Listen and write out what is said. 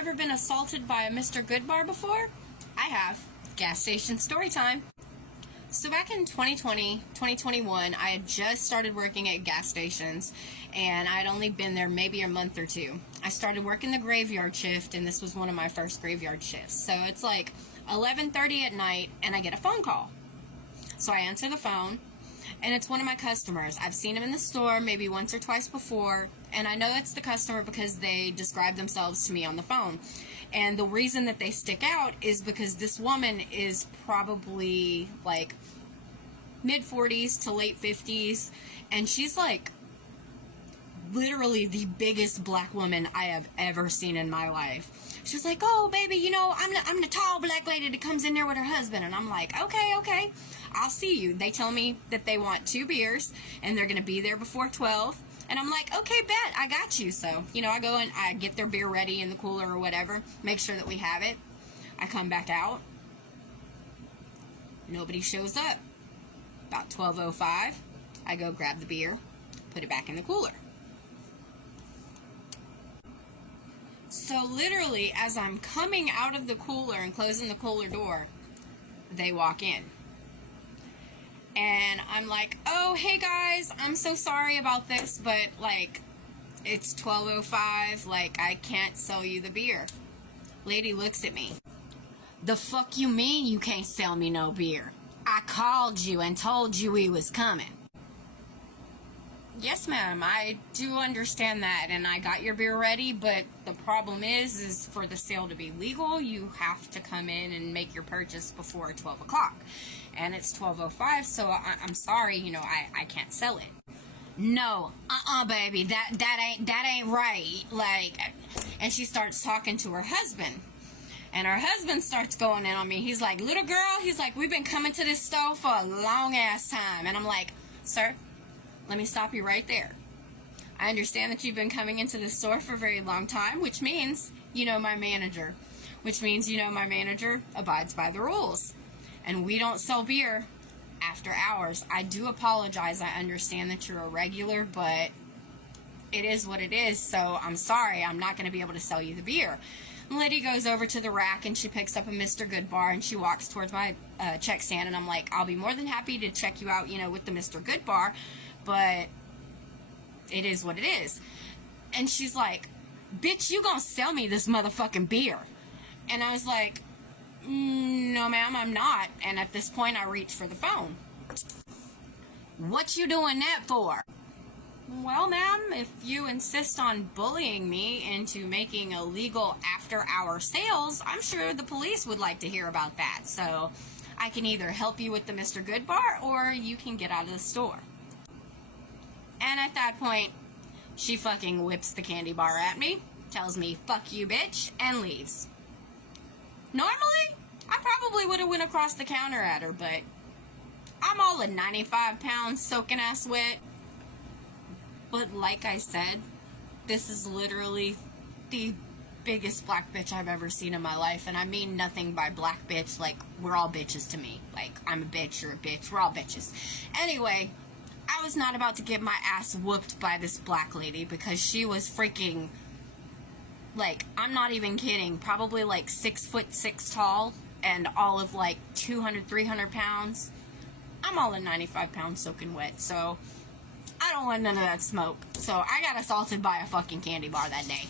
Ever been assaulted by a Mr. Goodbar before? I have. Gas station story time. So back in 2020, 2021, I had just started working at gas stations, and I had only been there maybe a month or two. I started working the graveyard shift, and this was one of my first graveyard shifts. So it's like 11:30 at night, and I get a phone call. So I answer the phone, and it's one of my customers. I've seen him in the store maybe once or twice before, and I know it's the customer because they describe themselves to me on the phone. And the reason that they stick out is because this woman is probably like mid-40s to late 50s, and she's like literally the biggest black woman I have ever seen in my life. She's like, "Oh, baby, you know, I'm the tall black lady that comes in there with her husband." And I'm like, okay, I'll see you. They tell me that they want 2 beers, and they're going to be there before 12. And I'm like, okay, bet, I got you. So, you know, I go and I get their beer ready in the cooler or whatever, make sure that we have it. I come back out. Nobody shows up. About 12:05, I go grab the beer, put it back in the cooler. So literally, as I'm coming out of the cooler and closing the cooler door, they walk in. And I'm like, "Oh, hey guys, I'm so sorry about this, but like, it's 12:05, like, I can't sell you the beer." Lady looks at me. "The fuck you mean you can't sell me no beer? I called you and told you we was coming." "Yes, ma'am, I do understand that, and I got your beer ready, but the problem is for the sale to be legal, you have to come in and make your purchase before 12 o'clock. And it's 12:05, so I'm sorry, you know, I can't sell it." "No, baby, that ain't right." Like, and she starts talking to her husband. And her husband starts going in on me. He's like, "Little girl," he's like, "we've been coming to this store for a long-ass time." And I'm like, "Sir, let me stop you right there. I understand that you've been coming into this store for a very long time, which means you know my manager. Which means you know my manager abides by the rules. And we don't sell beer after hours. I do apologize. I understand that you're a regular, but it is what it is. So I'm sorry. I'm not going to be able to sell you the beer." Liddy goes over to the rack and she picks up a Mr. Goodbar and she walks towards my check stand, and I'm like, "I'll be more than happy to check you out, you know, with the Mr. Goodbar, but it is what it is." And she's like, "Bitch, you gonna sell me this motherfucking beer?" And I was like, "No, ma'am, I'm not." And at this point, I reach for the phone. "What you doing that for?" "Well, ma'am, if you insist on bullying me into making illegal after-hour sales, I'm sure the police would like to hear about that. So I can either help you with the Mr. Goodbar, or you can get out of the store." And at that point, she fucking whips the candy bar at me, tells me, "Fuck you, bitch," and leaves. Normally, I probably would have went across the counter at her, but I'm all of 95 pounds soaking ass wet. But like I said, this is literally the biggest black bitch I've ever seen in my life. And I mean nothing by black bitch. Like, we're all bitches to me. Like, I'm a bitch, you're a bitch, we're all bitches. Anyway, I was not about to get my ass whooped by this black lady because she was freaking, like, I'm not even kidding, probably like 6'6" tall and all of like 200, 300 pounds. I'm all in 95 pounds soaking wet, so I don't want none of that smoke. So I got assaulted by a fucking candy bar that day.